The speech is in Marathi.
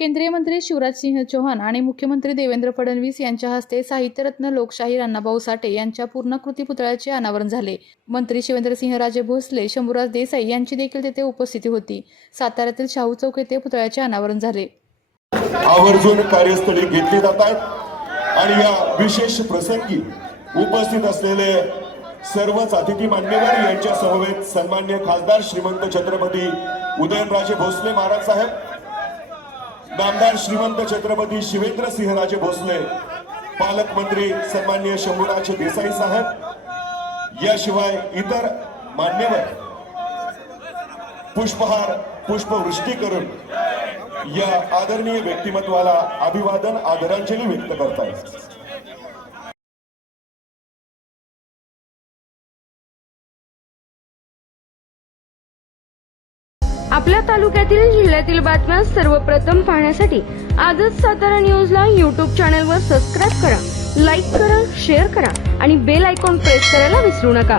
केंद्रीय मंत्री शिवराज सिंह चौहान आणि मुख्यमंत्री देवेंद्र फडणवीस यांच्या हस्ते साहित्यरत्न लोकशाहीर अण्णाभाऊ साठे यांच्या पूर्णाकृती पुतळ्याचे अनावरण झाले। मंत्री शिवेंद्रसिंहराजे भोसले, शंभूराज देसाई यांची देखील तेथे उपस्थिती होती। साताऱ्यातील शाहू चौक येथे पुतळ्याचे अनावरण झाले। आवर्जून कार्यस्थळी घेतले जात आहेत आणि या विशेष प्रसंगी उपस्थित असलेले सर्वच अतिथी मान्यवर यांच्या समवेत सन्माननीय खासदार श्रीमंत छत्रपती उदयनराजे भोसले महाराज साहेब, नामदार श्रीमंत छत्रपती शिवेंद्रसिंहराजे भोसले, पालकमंत्री सन्माननीय शंभूराज देसाई साहेब, याशिवाय इतर मान्यवर पुष्पहार पुष्पवृष्टी करून या आदरणीय व्यक्तिमत्वाला अभिवादन आदरांजली व्यक्त करतात। आपल्या तालुक्यातील जिल्ह्यातील बातम्या सर्वप्रथम पाहण्यासाठी आजच सातारा न्यूजला YouTube चॅनलवर सबस्क्राइब करा, लाईक करा, शेअर करा आणि बेल आयकॉन प्रेस करायला विसरू नका।